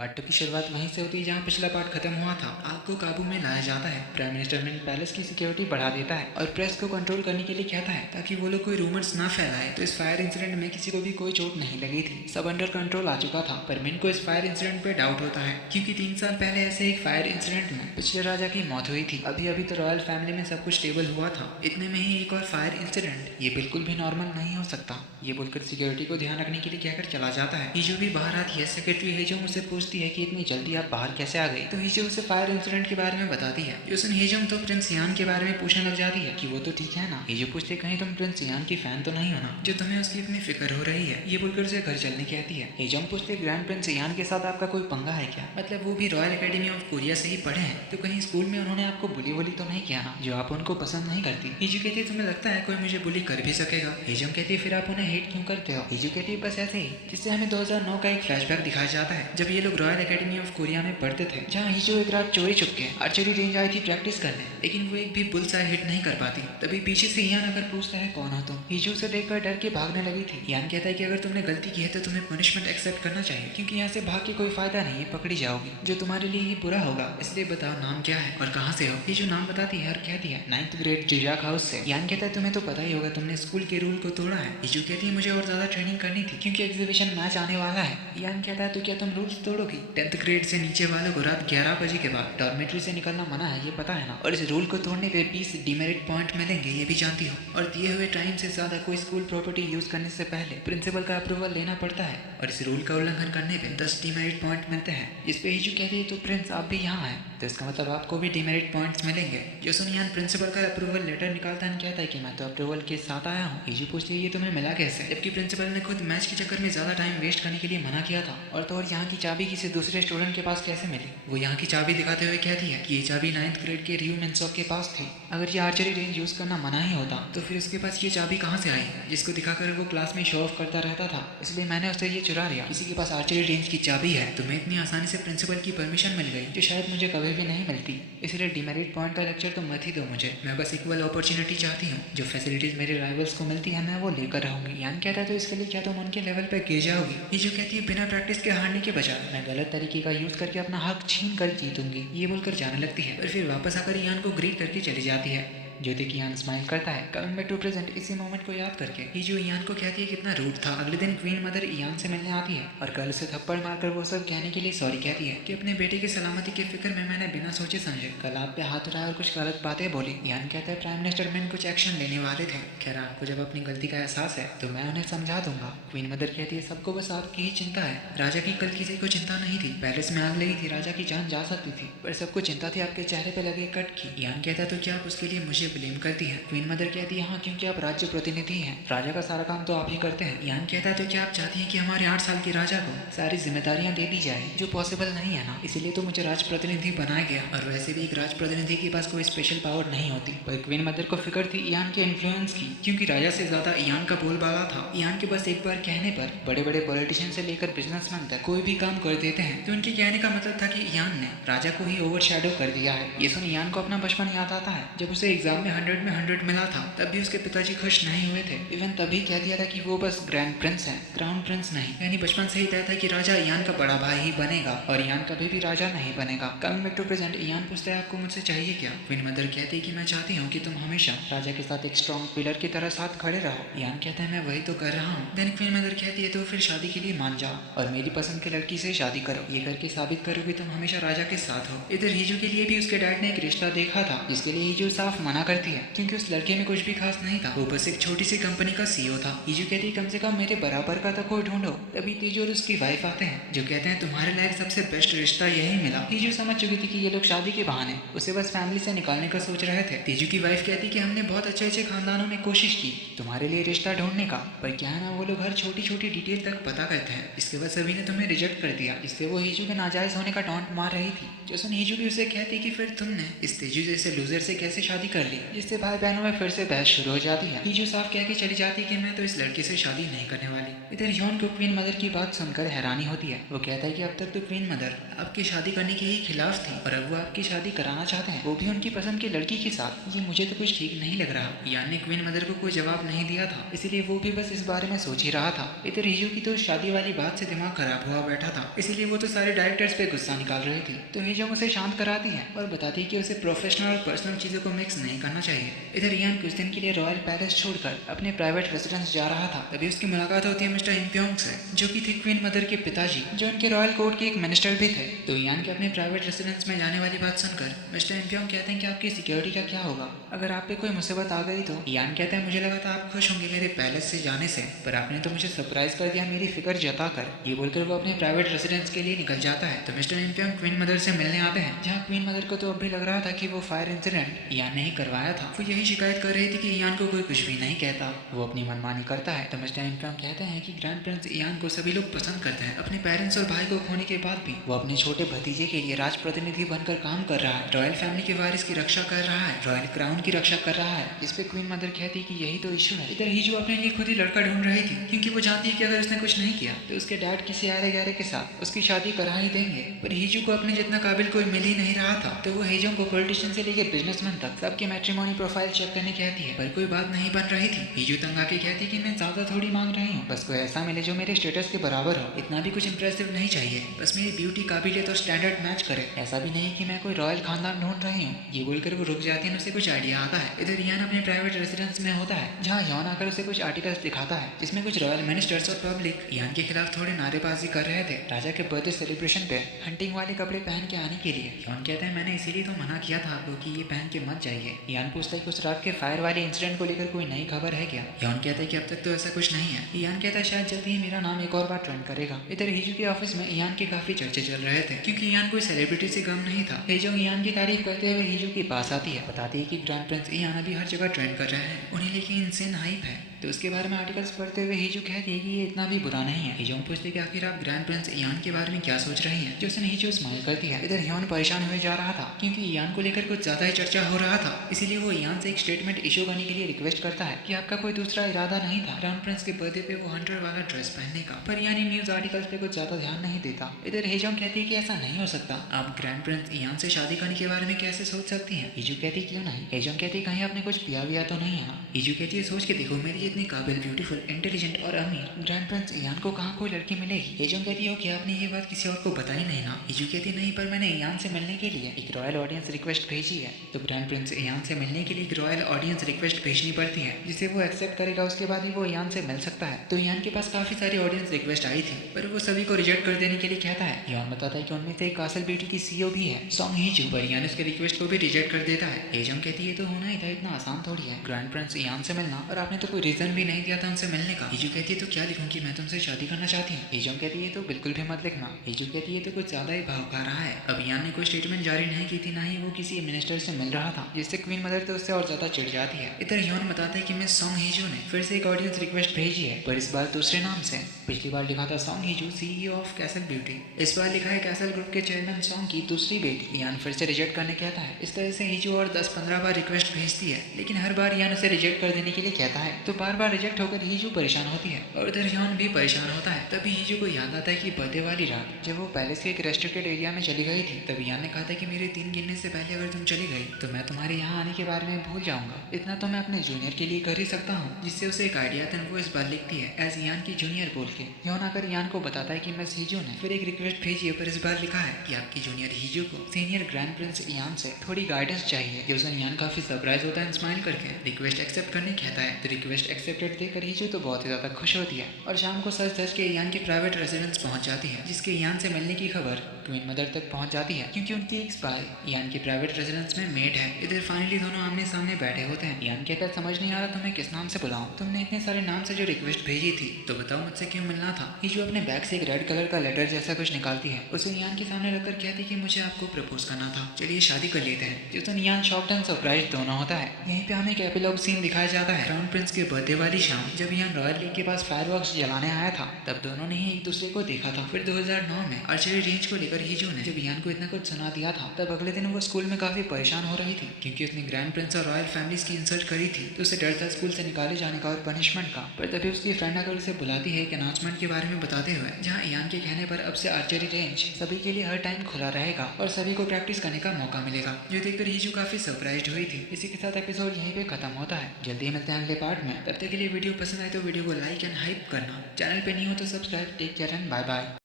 Part 2 की शुरुआत वहीं से होती है जहां पिछला पार्ट खत्म हुआ था। आग को काबू में लाया जाता है। प्राइम मिनिस्टर मिंट पैलेस की सिक्योरिटी बढ़ा देता है और प्रेस को कंट्रोल करने के लिए कहता है ताकि वो लोग कोई रूमर्स ना फैलाए। तो इस फायर इंसिडेंट में किसी को भी कोई चोट नहीं लगी थी, सब अंडर कंट्रोल आ चुका था। पर मिंट को इस फायर इंसिडेंट पे डाउट होता है क्योंकि 3 साल पहले ऐसे एक फायर इंसिडेंट में पिछले राजा की मौत हुई थी। अभी अभी तो रॉयल फैमिली में सब कुछ स्टेबल हुआ था, इतने में ही एक और फायर इंसिडेंट, ये बिल्कुल भी नॉर्मल नहीं हो सकता। ये बोलकर सिक्योरिटी को ध्यान रखने के लिए कहकर चला जाता है। हीजो भी बाहर आती है। सेक्रेटरी हेजोंग उससे पूछती है कि इतनी जल्दी आप बाहर कैसे आ गई। तो हीजो उसे फायर इंसिडेंट के बारे में बताती है। यूसन हेजोंग तो प्रिंस यान के बारे में पूछने लग जाती है कि वो तो ठीक है ना। हीजो पूछते कहीं तुम प्रिंस यान की फैन तो नहीं हो ना, जो तुम्हें उसकी इतनी फिक्र हो रही है। ये बोलकर उसे घर चलने कहती है। हेजोंग पूछते ग्रैंड प्रिंस यान के साथ आपका कोई पंगा है क्या, मतलब वो भी रॉयल एकेडमी ऑफ कोरिया से ही पढ़े हैं, तो कहीं स्कूल में उन्होंने आपको बुली वुली तो नहीं किया ना, जो आप उनको पसंद नहीं करती। हीजो कहती है तुम्हें लगता है कोई मुझे बुली कर भी सकेगा। हेजोंग कहती है फिर आप उन्हें हेट क्यों करते हो। हीजो कहती है बस ऐसे ही। जिससे हमें 2009 का एक फ्लैशबैक दिखाया जाता है जब ये लोग रॉयल एकेडमी ऑफ कोरिया में पढ़ते थे, जहाँ हीजो एक रात चोरी छुपके आर्चरी रेंज आई थी प्रैक्टिस करने, लेकिन वो एक भी बुलसाई हिट नहीं कर पाती। तभी पीछे से यान आकर पूछता है कौन हो तुम। हीजो उसे देखकर डर के भागने लगी थी। यान कहता है कि अगर तुमने गलती की है तो तुम्हें पनिशमेंट एक्सेप्ट करना चाहिए, क्योंकि यहाँ से भाग के कोई फायदा नहीं है, पकड़ी जाओगी, जो तुम्हारे लिए ही बुरा होगा। इसलिए बताओ नाम क्या है और कहाँ से हो। हीजो नाम बताती है और कहती है 9th ग्रेड जिजाक हाउस से। यान कहता है तुम्हें तो पता ही होगा, तुमने स्कूल के रूल को तोड़ा है। हीजो कहती है मुझे और ज्यादा ट्रेनिंग करनी थी क्योंकि एग्जीबिशन मैच आने वाला है। यान कहता है तो क्या तुम रूल्स तोड़ोगी। 10th ग्रेड से नीचे वालों को रात 11 बजे के बाद डॉर्मेट्री से निकलना मना है, ये पता है ना, और इस रूल को तोड़ने पे 20 डिमेरिट पॉइंट मिलेंगे, ये भी जानती हो। और दिए हुए टाइम से ज्यादा कोई स्कूल प्रॉपर्टी यूज करने से पहले प्रिंसिपल का अप्रूवल लेना पड़ता है, और इस रूल का उल्लंघन करने पे 10 डिमेरिट पॉइंट मिलते हैं। इस पे हीजो कहती है तो प्रिंस आप भी यहाँ हैं, तो इसका मतलब आपको भी डिमेरिट पॉइंट्स मिलेंगे। योसन यान प्रिंसिपल का अप्रूवल लेटर निकालता है, कहता है कि मैं तो अप्रूवल के साथ आया हूँ। हीजो पूछती है ये तुम्हें मिला कैसे, जबकि प्रिंसिपल ने खुद मैच के चक्कर में ज्यादा टाइम वेस्ट करने के लिए मना किया था। और तो और यहाँ की चाबी किसी दूसरे स्टूडेंट के पास कैसे मिली। वो यहाँ की चाबी दिखाते हुए कहती है कि ये चाबी 9th ग्रेड के रियू मिनसॉक के पास थी। अगर ये आर्चरी रेंज यूज करना मना ही होता तो फिर उसके पास ये चाबी कहाँ से आई, जिसको दिखाकर वो क्लास में शो ऑफ करता रहता था, इसलिए मैंने उससे ये चुरा लिया। किसी के पास आर्चरी रेंज की चाबी है, तुम्हें इतनी आसानी से प्रिंसिपल की परमिशन मिल गई, जो शायद मुझे कभी भी नहीं मिलती। इसलिए डिमेरिट पॉइंट का लेक्चर तो मत ही दो मुझे, मैं बस इक्वल अपॉर्चुनिटी चाहती हूँ। जो फैसिलिटीज मेरे राइवल्स को मिलती है मैं वो लेकर रहूंगी। यान कहता है तो इसके लिए क्या तुम उनके लेवल पर गिर जाओगी। ये जो कहती है बिना प्रैक्टिस के हारने के बजाय मैं गलत तरीके का यूज करके अपना हक छीन कर जीतूंगी, ये बोलकर जाने लगती है। और फिर वापस आकर यान को ग्रीट करके चली जाती है। जो देखिए यान स्माइल करता है कमिंग बैक टू प्रेजेंट, इसी मोमेंट को याद करके हीजो यान को कहती है कितना रूड था। अगले दिन क्वीन मदर यान से मिलने आती है और कल से थप्पड़ मारकर वो सब कहने के लिए सॉरी कहती है कि अपने बेटे की सलामती की फिक्र में मैंने बिना सोचे समझे कल आप पे हाथ उठाया और कुछ गलत बातें बोली। यान कहता है प्राइम मिनिस्टर मिन कुछ एक्शन लेने वाले थे, खैर आपको जब अपनी गलती का एहसास है तो मैं उन्हें समझा दूंगा। क्वीन मदर कहती है सबको बस आपकी ही चिंता है, राजा की कल किसी को चिंता नहीं थी। पैलेस में आग लगी थी, राजा की जान जा सकती थी, पर सबको चिंता थी आपके चेहरे पे लगे कट की। यान कहता है तो क्या आप उसके लिए मुझे ब्लेम करती है। क्वीन मदर कहती है हाँ, क्योंकि आप राज्य प्रतिनिधि हैं, राजा का सारा काम तो आप ही करते हैं। यान कहता है तो क्या आप चाहती हैं कि हमारे 8 साल के राजा को सारी जिम्मेदारियां दे दी जाए, जो पॉसिबल नहीं है ना, इसीलिए तो मुझे राज प्रतिनिधि बनाया गया। और वैसे भी एक राज प्रतिनिधि के पास कोई स्पेशल पावर नहीं होती। पर क्वीन मदर को फिक्र थी यान के इन्फ्लुएंस की, क्योंकि राजा से ज्यादा यान का बोलबाला था। यान के बस एक बार कहने पर बड़े बड़े पॉलिटिशियन से लेकर बिजनेसमैन तक कोई भी काम कर देते हैं। तो उनके कहने का मतलब था कि यान ने राजा को ही ओवर कर दिया है। ये सुन यान को अपना बचपन याद आता है, जब उसे एग्जाम में 100 में 100 मिला था, तब भी उसके पिताजी खुश नहीं हुए थे। इवन तभी कह दिया था कि वो बस ग्रैंड प्रिंस है, क्राउन प्रिंस नहीं। यानी बचपन से ही तय था कि राजा यान का बड़ा भाई ही बनेगा और यान कभी भी राजा नहीं बनेगा। कमिंग बैक टू प्रेजेंट, यान पूछता है आपको मुझसे चाहिए क्या। क्वीन मदर कहती है कि मैं चाहती हूँ कि तुम हमेशा राजा के साथ एक स्ट्रॉन्ग पिलर की तरह साथ खड़े रहो। यान कहता है मैं वही तो कर रहा हूँ। देन क्वीन मदर कहती है तो फिर शादी के लिए मान जाओ और मेरी पसंद की लड़की से शादी करो, ये करके साबित करो कि तुम हमेशा राजा के साथ हो। इधर हीजो के लिए भी उसके डैड ने एक रिश्ता देखा था, जिसके लिए हीजो साफ मना करती है क्योंकि उस लड़के में कुछ भी खास नहीं था, वो बस एक छोटी सी कंपनी का सीईओ था। हीजो कहती है कम से कम मेरे बराबर का तो कोई ढूंढो। तभी तेजो और उसकी वाइफ आते हैं, जो कहते हैं तुम्हारे लायक सबसे बेस्ट रिश्ता यही मिला। हीजो समझ चुकी थी कि ये लोग शादी के बहाने उसे बस फैमिली से निकालने का सोच रहे थे। तेजो की वाइफ कहती कि हमने बहुत अच्छे अच्छे खानदानों में कोशिश की तुम्हारे लिए रिश्ता ढूंढने का, पर क्या है ना वो लोग हर छोटी छोटी डिटेल तक पता करते हैं। इसके बाद सभी ने तुम्हें रिजेक्ट कर दिया, जिससे वो हीजो के नाजायज होने का टॉन्ट मार रही थी। जो सुन हीजो भी उसे कहती कि फिर तुमने इस तेजो जैसे लूजर से कैसे शादी कर ली, जिससे भाई बहनों में फिर से बहस शुरू हो जाती है। हीजो साफ कह के चली जाती कि मैं तो इस लड़के से शादी नहीं करने वाली। इधर यॉन को क्वीन मदर की बात सुनकर हैरानी होती है। वो कहता है कि अब तक तो क्वीन मदर आपकी शादी करने के ही खिलाफ थी और अब वो आपकी शादी कराना चाहते हैं, वो भी उनकी पसंद की लड़की के साथ। ये मुझे तो कुछ ठीक नहीं लग रहा। यान ने क्वीन मदर को कोई जवाब नहीं दिया था, इसीलिए वो भी बस इस बारे में सोच ही रहा था। इधर हिजू की तो शादी वाली बात से दिमाग खराब हुआ बैठा था, इसीलिए वो तो सारे डायरेक्टर्स पे गुस्सा निकाल रही थी। तो हिजू उसे शांत कराती है और बताती है कि उसे प्रोफेशनल और पर्सनल चीजों को मिक्स नहीं करना चाहिए। इधर यान कुछ दिन के लिए रॉयल पैलेस छोड़कर अपने प्राइवेट रेसिडेंस जा रहा था। तभी उसकी मुलाकात होती है मिस्टर इम्प्योंग से, जो कि थे क्वीन मदर के पिताजी, जो उनके रॉयल कोर्ट के एक मिनिस्टर भी थे। तो यान के अपने प्राइवेट रेसिडेंस में जाने वाली बात सुनकर मिस्टर इम्प्योंग कहते हैं कि आपकी सिक्योरिटी का क्या होगा अगर आप पे कोई मुसीबत आ गई तो। यान कहता है मुझे लगा था आप खुश होंगे मेरे पैलेस से जाने से, पर आपने तो मुझे सरप्राइज कर दिया मेरी फिक्र जताकर। ये बोलकर वो अपने प्राइवेट रेसिडेंस के लिए निकल जाता है। तो मिस्टर इम्प्योंग क्वीन मदर से मिलने आते हैं, जहाँ क्वीन मदर को तो अब भी लग रहा था कि वो फायर इंसिडेंट यान ने ही करवाया था। वो यही शिकायत कर रही थी कि यान को कोई कुछ भी नहीं कहता, वो अपनी मनमानी करता है। तो मिस्टर इम्प्योंग कहते हैं कि ग्रैंड प्रिंस यान को सभी लोग पसंद करते हैं। अपने पेरेंट्स और भाई को खोने के बाद भी वो अपने छोटे भतीजे के लिए राजप्रतिनिधि बनकर काम कर रहा है, रॉयल फैमिली के वारिस की रक्षा कर रहा है, रॉयल क्राउन की रक्षा कर रहा है। इस पे क्वीन मदर कहती है कि यही तो इशू है। इधर हिजू अपने लिए खुद ही लड़का ढूंढ रही थी, क्योंकि वो जानती है कि अगर उसने कुछ नहीं किया तो उसके डैड किसी आरे गहरे के साथ उसकी शादी करा ही देंगे। पर हिजू को अपने जितना काबिल कोई मिल ही नहीं रहा था। तो वो हिजू को पॉलिटिशियन से लेकर बिजनेसमैन तक सबके मैट्रिमोनी प्रोफाइल चेक करने कहती है, पर कोई बात नहीं बन रही थी। हिजू तंग आके कहती है कि मैं ज्यादा थोड़ी मांग रही हूँ, बस कोई ऐसा मिले जो मेरे स्टेटस के बराबर हो। इतना भी कुछ इंप्रेसिव नहीं चाहिए, बस मेरी ब्यूटी काबिलियत और स्टैंडर्ड मैच करे। ऐसा भी नहीं कि मैं कोई रॉयल खानदान ढूंढ रही हूँ। ये बोलकर वो रुक जाती है, उसे कुछ आइडिया आता है। इधर यान अपने प्राइवेट रेसिडेंस में होता है, जहाँ यौन आकर उसे कुछ आर्टिकल्स दिखाता है जिसमें कुछ रॉयल मिनिस्टर्स और पब्लिक यान के खिलाफ थोड़ी नारेबाजी कर रहे थे राजा के बर्थडे सेलिब्रेशन पे हंटिंग वाले कपड़े पहन के आने के लिए। यौन कहता है मैंने इसीलिए तो मना किया था आपको कि ये पहन के मत जाइए। यान पूछता है कि उस रात के फायर वाले इंसिडेंट को लेकर कोई नई खबर है क्या। यौन कहता है कि अब तक तो ऐसा कुछ नहीं है। यान कहता है शायद जल्दी ही मेरा नाम एक और बार ट्रेंड करेगा। इधर हिजू के ऑफिस में यान के काफी चर्चे चल रहे थे, क्योंकि यान कोई सेलिब्रिटी से कम नहीं था। हेजोंग यान की तारीफ करते हुए हिजू के पास आती है, बताती है कि ग्रैंड प्रिंस यान अभी हर जगह ट्रेंड कर रहे हैं, उन्हें लेके इनसेन हाइप है। तो उसके बारे में आर्टिकल्स पढ़ते हुए हिजू कहती है कि ये इतना भी बुरा नहीं है। हिजोंग पूछते कि आखिर आप ग्रैंड प्रिंस यान के बारे में क्या सोच रही हैं, जो सुन हिजू स्माइल करती है। इधर ह्योन परेशान हुए जा रहा था, क्योंकि यान को लेकर कुछ ज्यादा ही चर्चा हो रहा था, इसीलिए वो यान से एक स्टेटमेंट इशू करने के लिए रिक्वेस्ट करता है कि आपका कोई दूसरा इरादा नहीं था ग्रैंड प्रिंस के बर्थडे पे वो हंटर वाला ड्रेस पहनने का। पर यानी न्यूज आर्टिकल्स पे कुछ ज्यादा ध्यान नहीं देता। इधर हिजोंग कहती है कि ऐसा नहीं हो सकता, आप ग्रैंड प्रिंस यान से शादी करने के बारे में कैसे सोच सकती हैं। हिजू कहती क्यों नहीं। हिजोंग कहती कहीं आपने कुछ पिया विया तो नहीं है ना। हिजू कहती है सोच के देखो मेरी जितनी काबिल, ब्यूटीफुल, इंटेलिजेंट और अमीर ग्रैंड प्रिंस यान को कहाँ कोई लड़की मिलेगी। हिजोंग कहती है कि आपने ये बात किसी और को बताई नहीं ना। हिजू कहती नहीं, पर मैंने यान से मिलने के लिए एक रॉयल ऑडियंस रिक्वेस्ट भेजी है। तो ग्रैंड प्रिंस यान से मिलने के लिए एक रॉयल ऑडियंस रिक्वेस्ट भेजनी पड़ती है, जिसे वो एक्सेप्ट करेगा, उसके बाद ही वो यान से मिल सकता है। तो यान के पास काफी सारी ऑडियंस रिक्वेस्ट आई थी, पर वो सभी को रिजेक्ट कर देने के लिए कहता है। यान बताता है कि उनमें से एक कासल ब्यूटी की सीईओ भी है, सॉन्ग हिजू, पर यान उसके रिक्वेस्ट को भी रिजेक्ट कर देता है। हिजोंग कहती है तो होना ही था, इतना आसान थोड़ी है ग्रैंड प्रिंस यान से मिलना, और आपने तो कोई रीजन भी नहीं दिया था उनसे मिलने का। हिजू कहती है तो क्या लिखूं कि मैं तुमसे शादी करना चाहती हूँ। हिजोंग कहती है तो बिल्कुल भी मत लिखना। हिजू कहती है तो कुछ ज्यादा ही भाव खा रहा है। अब यान ने कोई स्टेटमेंट जारी नहीं की थी, ना ही वो किसी मिनिस्टर से मिल रहा था, जिससे क्वीन मदर तो उससे और ज्यादा चिढ़ जाती है। इधर यौन बताता है कि मिस सॉन्ग हिजू ने फिर से एक ऑडियंस रिक्वेस्ट भेजी है, पर इस बार दूसरे नाम से। पिछली बार लिखा था Song Heeju CEO of Castle Beauty, इस बार लिखा है कैसल ग्रुप के चेयरमैन सॉन्ग की दूसरी बेटी। यान फिर से रिजेक्ट करने कहता है। इस तरह से हिजू और 10-15 बार रिक्वेस्ट भेजती है, लेकिन हर बार यान उसे रिजेक्ट कर देने के लिए कहता है। तो बार बार रिजेक्ट होकर हिजू परेशान होती है, और इधर यौन भी परेशान होता है। तभी हिजू को याद आता है कि बर्थडे वाली रात जब वो पैलेस के एक रेस्ट्रिक्टेड एरिया में चली गई थी, तब यान ने कहा था कि मेरे 3 गिनने से पहले अगर तुम चली गई तो मैं तुम्हारे यहाँ आने के बारे में भूल जाऊंगा। इतना तो मैं अपने जूनियर के लिए कर ही सकता हूँ, जिससे उसे एक आइडिया था। वो इस बार लिखती है एज यान की जूनियर बोल के। यौन आकर यान को बताता है कि मिस हिजू ने फिर एक रिक्वेस्ट भेजी है, पर इस बार लिखा है कि आपकी जूनियर हिजू को सीनियर ग्रैंड प्रिंस यान से थोड़ी गाइडेंस चाहिए। ये सुन यान काफी सरप्राइज होता है, स्माइल करके रिक्वेस्ट एक्सेप्ट करने कहता है। तो रिक्वेस्ट एक्सेप्टेड देकर हिजू तो बहुत ही ज्यादा खुश होती है, और शाम को सच धज के यान के प्राइवेट रेसिडेंस पहुंच जाती है, जिसके यान से मिलने की खबर क्वीन मदर तक पहुंच जाती है, क्योंकि उनकी एक स्पाई यान के प्राइवेट रेसिडेंस में मेड है। इधर फाइनली दोनों आमने सामने बैठे होते हैं। यान कहता है समझ नहीं आ रहा तुम्हें किस नाम से बुलाऊं, तुमने इतने सारे नाम से जो रिक्वेस्ट भेजी थी, तो बताओ मुझसे क्यों मिलना था। हिजू अपने बैग से एक रेड कलर का लेटर जैसा कुछ निकालती है, उसे यान के सामने रखकर कहती कि मुझे आपको प्रपोज करना था, चलिए शादी कर लेते हैं। जिस दिन यान शॉक्ड एंड सरप्राइज दोनों होता है। यहीं पे हमें एक एपिलॉग सीन दिखाया जाता है। क्राउन प्रिंस के बर्थडे वाली शाम जब यान रॉयल लेक के पास फायरवर्क्स जलाने आया था, तब दोनों ने ही एक दूसरे को देखा था। फिर 2009 में आर्चरी रेंज को लेकर हिजू ने जब यान को इतना कुछ सुना दिया था, तब अगले दिन वो स्कूल में काफी परेशान हो रही थी, क्योंकि उसने ग्रैंड प्रिंस और रॉयल फैमिलीज की इंसल्ट करी थी। तो उसे डर था स्कूल से निकाले जाने का और पनिशमेंट का। पर तभी उसकी फ्रेंड आकर उसे बुलाती है एक अनाउंसमेंट के बारे में बताते हुए, जहाँ इयान के कहने पर अब से आर्चरी रेंज सभी के लिए हर टाइम खुला रहेगा और सभी को प्रैक्टिस करने का मौका मिलेगा। जो देखकर हीजू काफी सरप्राइज्ड हुई थी। इसी के साथ एपिसोड यहीं पे खत्म होता है। जल्दी ही मिलते हैं अगले पार्ट में। तब तक के लिए वीडियो पसंद आए तो वीडियो को लाइक एंड हाइप करना, चैनल पे नहीं हो तो subscribe. Take care and bye bye.